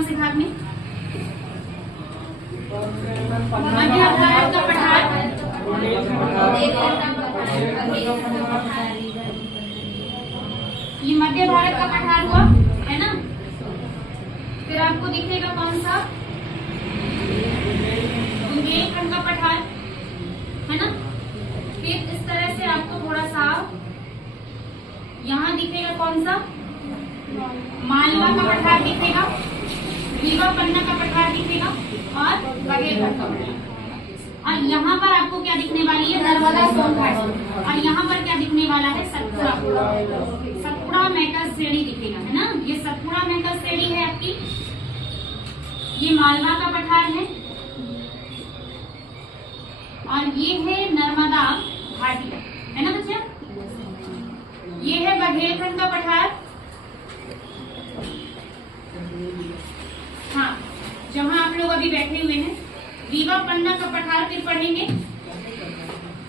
कौन से भाग में? मध्य भारत का पठार, ये मध्य भारत का पठार हुआ है ना। फिर आपको दिखेगा कौन सा? बुंदेलखंड का पठार है ना। फिर इस तरह से आपको थोड़ा सा यहाँ दिखेगा कौन सा? मालवा का पठार दिखेगा, रीवा पन्ना का पठार दिखेगा और बघेलखंड का पठार। और यहाँ पर आपको क्या दिखने वाली है? नर्मदा सोन घाटी। और यहाँ पर क्या दिखने वाला है? सतपुड़ा, सतपुड़ा मेकल श्रेणी दिखेगा है ना। ये सतपुड़ा मेकल श्रेणी है आपकी। ये मालवा का पठार है और ये है नर्मदा घाटी है ना बच्चे। ये है बघेलखंड का पठार। हाँ, जहाँ आप लोग अभी बैठे हुए हैं। रीवा पन्ना का पठार फिर पढ़ेंगे,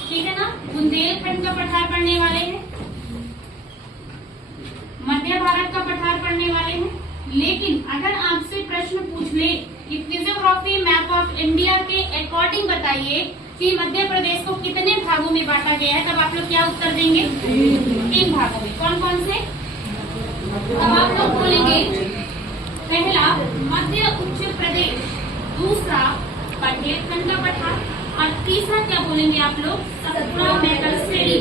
ठीक है ना। बुंदेलखंड का पठार पढ़ने वाले हैं, मध्य भारत का पठार पढ़ने वाले हैं। लेकिन अगर आपसे प्रश्न पूछ ले कि फिजियोग्राफी मैप ऑफ इंडिया के अकॉर्डिंग बताइए कि मध्य प्रदेश को कितने भागों में बांटा गया है, तब आप लोग क्या उत्तर देंगे? 3 भागों में। कौन कौन से? तब आप लोग बोलेंगे पहला मध्य उच्च प्रदेश, दूसरा बघेलखंड का पठार और तीसरा क्या बोलेंगे आप लोग? सतपुड़ा मेकल श्रेणी,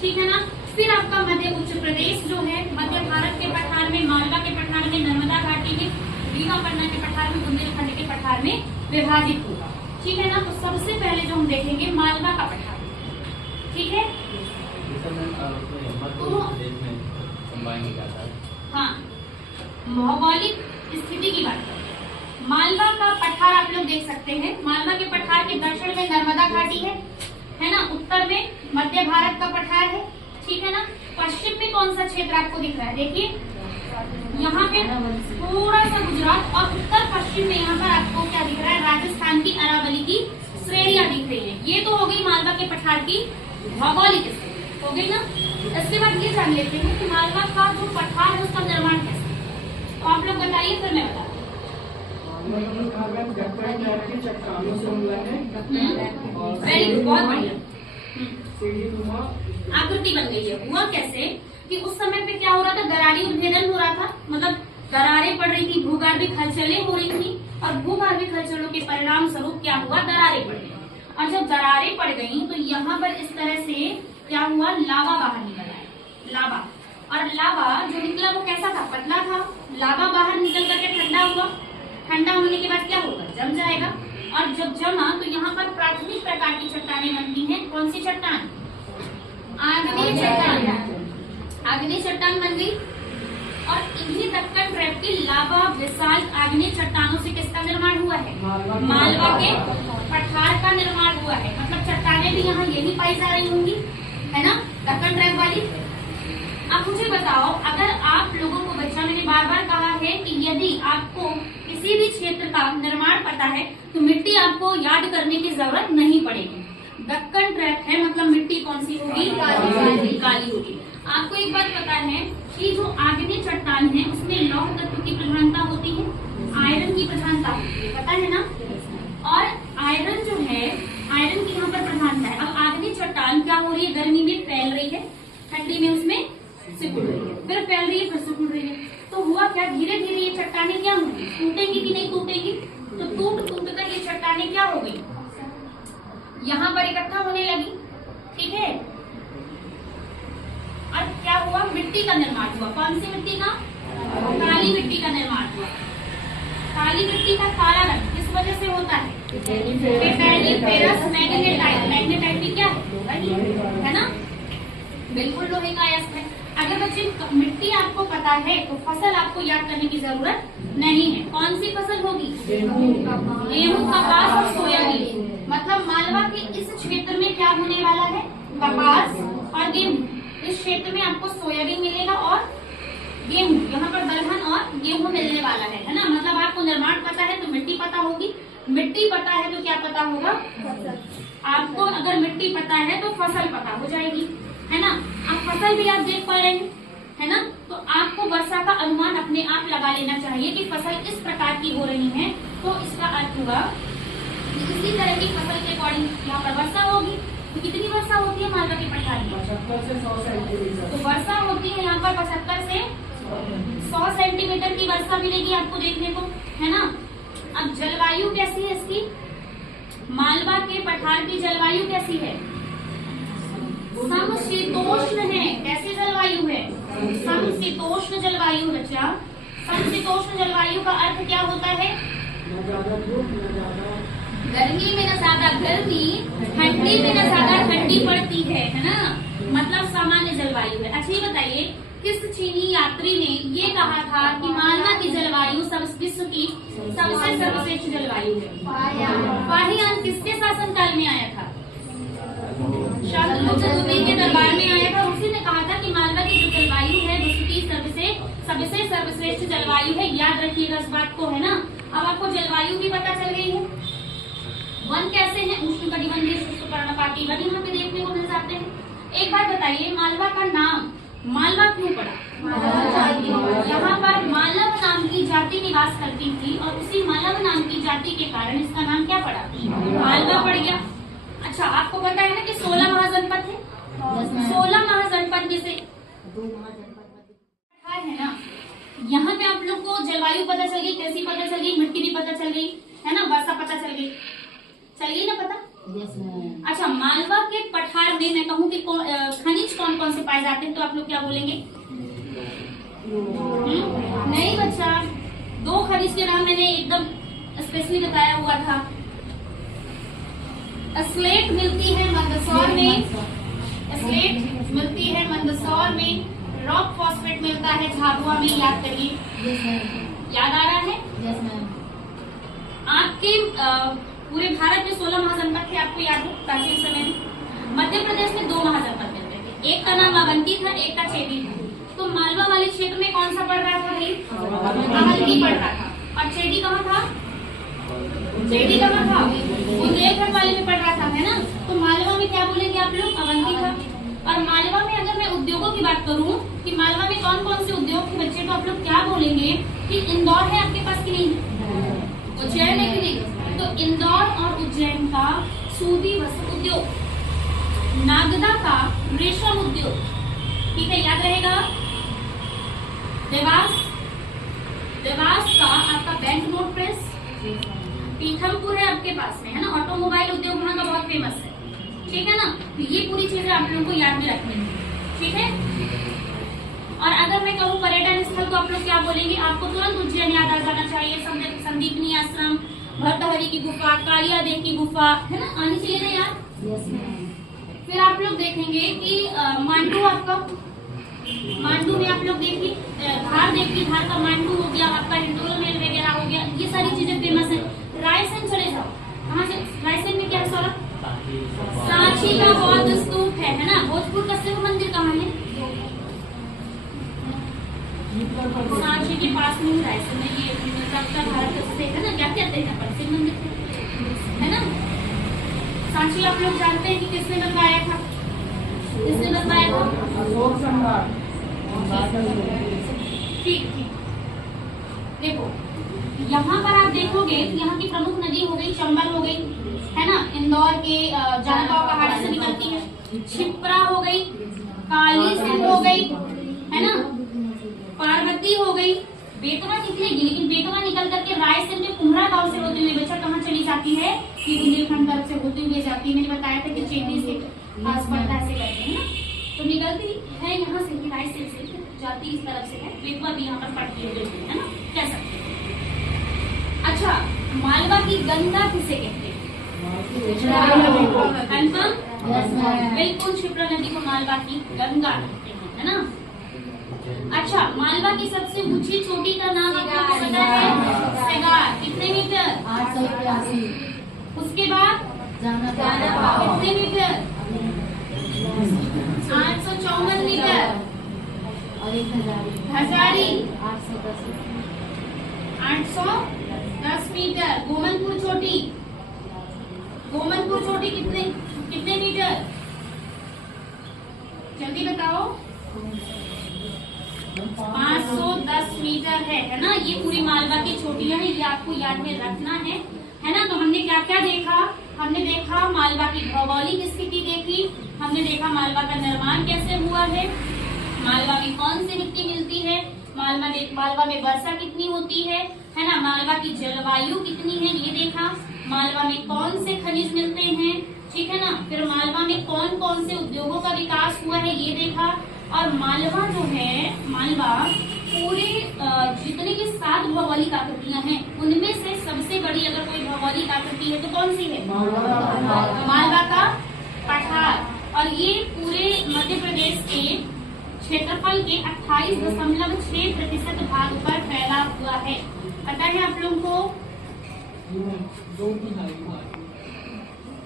ठीक है ना। फिर आपका मध्य उच्च प्रदेश जो है मध्य भारत के पठार में, मालवा के पठार में, नर्मदा घाटी में, रीवा पन्ना के पठार में, बुंदेलखंड के पठार में विभाजित होगा, ठीक है ना। तो सबसे पहले जो हम देखेंगे मालवा का पठार, ठीक है। तो हाँ, भौगोलिक स्थिति की बात करें, मालवा का पठार आप लोग देख सकते हैं। मालवा के पठार के दक्षिण में नर्मदा घाटी है ना। उत्तर में मध्य भारत का पठार है, ठीक है ना। पश्चिम में कौन सा क्षेत्र आपको दिख रहा है? देखिए यहाँ पे थोड़ा सा गुजरात और उत्तर पश्चिम में यहाँ पर आपको क्या दिख रहा है? राजस्थान की अरावली की श्रेणियां दिख रही है। ये तो हो गई मालवा के पठार की भौगोलिक स्थिति, हो गई ना। इसके बाद ये जान लेते हैं कि मालवा का जो पठार है उसका निर्माण कैसे, तो आप लोग बताइए फिर मैं बताऊँ। वेरी गुड, बहुत बढ़िया। आकृति बन गई है। हुआ कैसे कि उस समय पे क्या हो रहा था? दरारी उद्भेदन हो रहा था, मतलब दरारें पड़ रही थी, भूगर्भिक हलचलें हो रही थी और भूगर्भिक हलचलों के परिणाम स्वरूप क्या हुआ? दरारें पड़ गई। और जब दरारें पड़ गई तो यहाँ पर इस तरह से क्या हुआ? लावा बाहर निकल आया, लावा। और लावा जो निकला वो कैसा था? पतला था। लावा बाहर निकल करके ठंडा हुआ, ठंडा होने के बाद क्या होगा? जम जाएगा। और जब जमा तो यहाँ पर प्राथमिक प्रकार की चट्टानें बनती हैं। कौन सी चट्टान? आग्नेय चट्टान, आग्नेय चट्टान बन गई। और इन्हीं दक्कन ट्रैप की लावा विशाल आग्नेय चट्टानों से किसका निर्माण हुआ है? मालवा के पठार का निर्माण हुआ है। मतलब चट्टानें भी यहाँ यही पाई जा रही होंगी, है ना, दक्कन ट्रैप वाली। अब मुझे बताओ, अगर आप लोगों को, बच्चा मैंने बार बार कहा है कि यदि आपको किसी भी क्षेत्र का निर्माण पता है तो मिट्टी आपको याद करने की जरूरत नहीं पड़ेगी। दक्कन ट्रैप है मतलब मिट्टी कौन सी होगी? काली होगी। आपको एक बात पता है कि जो आग्नेय चट्टान है उसमें लौह तत्व की प्रधानता होती है, आयरन की प्रधानता होती है, पता है ना। और आयरन जो है, आयरन की यहाँ पर प्रधानता है। अब आग्नेय चट्टान क्या हो रही है? गर्मी में फैल रही है, ठंडी में उसमें सिकुड़ रही है, फिर फैल रही है, फिर सिकुड़ रही है। तो हुआ क्या? धीरे धीरे ये चट्टानें क्या होंगी? टूटेंगी कि नहीं टूटेंगी? तो टूट कर ये चट्टानें क्या हो गई? यहाँ पर इकट्ठा होने लगी, ठीक है। और क्या हुआ? मिट्टी का निर्माण हुआ। कौन सी मिट्टी का? काली मिट्टी का निर्माण हुआ। काली मिट्टी का काला रंग किस वजह से होता है? मैग्नेटाइट भी क्या है ना, बिल्कुल लोहे का अयस्क है। अगर बच्चे मिट्टी आपको पता है तो फसल आपको याद करने की जरूरत नहीं है। कौन सी फसल होगी? गेहूं, कपास और सोयाबीन। मतलब मालवा के इस क्षेत्र में क्या होने वाला है? कपास और गेहूं। इस क्षेत्र में आपको सोयाबीन मिलेगा और गेहूं, यहाँ पर दलहन और गेहूं मिलने वाला है ना। मतलब आपको निर्माण पता है तो मिट्टी पता होगी, मिट्टी पता है तो क्या पता होगा? आपको अगर मिट्टी पता है तो फसल पता हो जाएगी, है ना। अब फसल भी आप देख पा रहे हैं, है ना। तो आपको वर्षा का अनुमान अपने आप लगा लेना चाहिए कि फसल इस प्रकार की हो रही है, तो इसका अर्थ हुआ इसी तरह की फसल के अकॉर्डिंग यहाँ पर वर्षा होगी। तो कितनी वर्षा होती है मालवा के पठार में? 75 से 100 सेंटीमीटर। तो वर्षा होती है यहाँ पर 75 से 100 सेंटीमीटर की वर्षा मिलेगी आपको देखने को, है ना। अब जलवायु कैसी है इसकी? मालवा के पठार की जलवायु कैसी है? समशीतोष्ण है। कैसी जलवायु है? समशीतोष्ण जलवायु। बच्चा, समशीतोष्ण जलवायु का अर्थ क्या होता है? गर्मी में न ज्यादा गर्मी, ठंडी में न ज्यादा ठंडी पड़ती है ना। मतलब सामान्य जलवायु है। अच्छा ये बताइए, किस चीनी यात्री ने ये कहा था कि मालवा की जलवायु विश्व की सबसे सर्वश्रेष्ठ जलवायु है? फाहियान किसके शासनकाल में आया था? शाहरुख के दरबार में आया था। उसी ने कहा था कि मालवा की जो जलवायु है विश्व की सबसे सर्वश्रेष्ठ जलवायु है। याद रखिएगा इस बात को, है ना। अब आपको जलवायु भी पता चल गई है। वन कैसे है? उष्णकटिबंधीय शुष्क पर्णपाती वन यहाँ पे देखने को मिल जाते हैं। एक बात बताइए, मालवा का नाम मालवा क्यों पड़ा? यहाँ पर मालव नाम की जाति निवास करती थी और उसी मालव नाम की जाति के कारण इसका नाम क्या पड़ा? मालवा पड़ गया। अच्छा, आपको पता है ना कि 16 महाजनपद है। 16 महाजनपद में से 2 महाजनपद है ना। यहाँ पे आप लोग को जलवायु पता चल गई, कैसी पता चल गई, मिट्टी भी पता चल गई, है ना, वर्षा पता चल गई ना पता? अच्छा, मालवा के पठार में मैं कहूँ कि खनिज कौन कौन से पाए जाते हैं, तो आप लोग क्या बोलेंगे? नहीं बच्चा, 2 खनिज के नाम मैंने एकदम स्पेशली बताया हुआ था। स्लेट मिलती है मंदसौर में, स्लेट मिलती है मंदसौर में, रॉक फॉस्फेट मिलता है झाबुआ में। याद करिए, याद आ रहा है? आपके पूरे भारत में 16 महाजनपद थे, आपको याद है प्राचीन समय में। मध्य प्रदेश में 2 महाजनपद मिलते थे, एक का नाम अवंती था, एक का चेदी था। तो मालवा वाले क्षेत्र में कौन सा पड़ रहा था भाई? अवंती पड़ रहा था। और चेदी कहाँ था? चेदी कहाँ था? बुंदेलखंड वाले में पड़ रहा था, है ना। तो मालवा में क्या बोलेंगे आप लोग? अवंती था। और मालवा में अगर मैं उद्योगों की बात करूं कि मालवा में कौन कौन से उद्योग थे बच्चे, तो आप लोग क्या बोलेंगे कि इंदौर है आपके पास कि नहीं? उज्जैन है कि नहीं? तो इंदौर और उज्जैन का सूती वस्त्र उद्योग, नागदा का रेशम उद्योग, ठीक है, याद रहेगा। देवास का आपका बैंक नोट प्रेस, पीथमपुर है आपके पास में, है ना। ऑटोमोबाइल उद्योग वहाँ का बहुत फेमस है, ठीक है ना। तो ये पूरी चीजें आप लोगों को याद में रखनी है, ठीक है। और अगर मैं कहूँ पर्यटन स्थल, तो आप लोग क्या बोलेंगे? आपको तुरंत उज्जैन याद आ जाना चाहिए। संदीपनी आश्रम, भर्तहरि की गुफा, कालिया देव की गुफा, है ना, आनी चाहिए ना याद। फिर आप लोग देखेंगे कि मांडू, आपका मांडू में आप लोग देखिए धार देव की धार का मांडू हो गया, आपका हिंडोल मेल वगैरह हो गया, ये सारी चीजें फेमस है। रायसेन चले जाओ, कहाँ से? रायसेन में क्या है? सौरभ, सांची का बौद्ध स्तूप है ना। भोजपुर का शिव मंदिर कहाँ है? सांची के पास में रायसेन में ये उत्तर भारत से है ना, क्या कहते हैं पर शिव मंदिर है ना। सांची आप लोग जानते हैं कि किसने बनवाया था? किसने बनवाया था? अशोक सम्राट। ठीक। देखो यहाँ पर आप देखोगे यहाँ की प्रमुख नदी हो गई चंबल हो गई, है ना। इंदौर के जानगांव पहाड़ी से निकलती है। छिप्रा हो गई, काली सिंध हो गई, है ना, पार्वती हो गई। बेतवा निकलेगी, लेकिन बेतवा निकल करके रायसेन में कुम्हरा गांव से होते हुए बच्चा कहाँ चली जाती है? कि बुंदेलखंड तरफ से होते हुए जाती है। मैंने बताया था कि चेन्नई से पास पड़ता है, ऐसे करते हैं ना। तो निकलती है यहाँ से, रायसेन से जाती इस तरफ से है। बेतवा भी यहाँ पर पड़ती है ना, कह सकते हैं। अच्छा, मालवा की गंगा किसे कहते हैं? बिल्कुल, क्षिप्रा नदी को मालवा की गंगा कहते हैं, है ना। अच्छा, मालवा की सबसे ऊंची चोटी का नाम आपको पता है? सेगार। कितने मीटर? 883। उसके बाद कितने मीटर? 854 मीटर। हजारी 810 मीटर। गोमनपुर चोटी, गोमनपुर चोटी कितने मीटर? जल्दी बताओ। 510 मीटर है ना। ये पूरी मालवा की चोटियां हैं, ये आपको याद में रखना है ना। तो हमने क्या क्या देखा? हमने देखा मालवा की भौगोलिक स्थिति देखी, हमने देखा मालवा का निर्माण कैसे हुआ है, मालवा में कौन सी मिट्टी मिलती है, मालवा में वर्षा कितनी होती है ना, मालवा की जलवायु कितनी है ये देखा, मालवा में कौन से खनिज मिलते हैं, ठीक है ना। फिर मालवा में कौन कौन से उद्योगों का विकास हुआ है ये देखा। और मालवा जो है, मालवा पूरे जितने भी 7 भौगोलिक आकृतियां हैं उनमें से सबसे बड़ी अगर कोई भौगोलिक आकृति है तो कौन सी है? मालवा का पठार। और ये पूरे मध्य प्रदेश के क्षेत्रफल के 28.6% भाग पर फैला हुआ है। पता है आप लोगों को?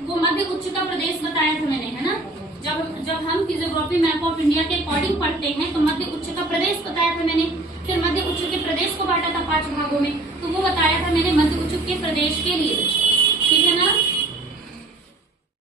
वो मध्य उच्चता प्रदेश बताया था मैंने, है ना। जब हम फिजियोग्राफी मैप ऑफ इंडिया के अकॉर्डिंग पढ़ते हैं तो मध्य उच्चता प्रदेश बताया था मैंने। फिर मध्य उच्च के प्रदेश को बांटा था 5 भागों में, तो वो बताया था मैंने